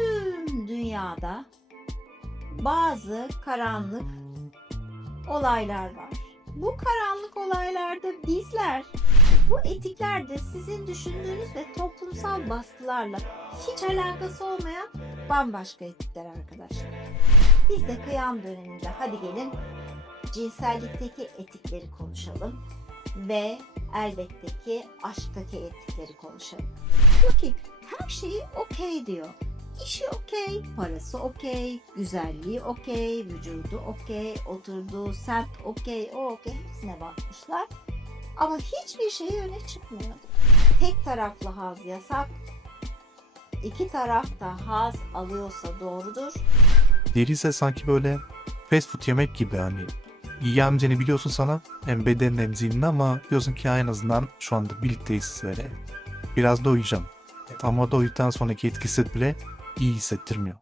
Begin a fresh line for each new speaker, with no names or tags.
tüm dünyada bazı karanlık olaylar var. Bu karanlık olaylarda bizler bu etikler de sizin düşündüğünüz ve toplumsal baskılarla hiç alakası olmayan bambaşka etikler arkadaşlar. Biz de kıyam döneminde hadi gelin cinsellikteki etikleri konuşalım ve elbette ki aşktaki etikleri konuşalım. Ki her şeyi okey diyor. İşi okey, parası okey, güzelliği okey, vücudu okey, oturduğu semt okey, o okey hepsine bakmışlar. Ama hiçbir şey öne çıkmıyor. Tek taraflı haz yasak. İki taraf da haz alıyorsa doğrudur.
Diğeri ise sanki böyle fast food yemek gibi hani yiyemeyeceğini biliyorsun sana hem bedenin hem zihnini ama diyorsun ki "Ya en azından şu anda birlikteyiz böyle. Biraz da uyuyacağım. Ama da uyuduktan sonraki etkisi bile iyi hissettirmiyor.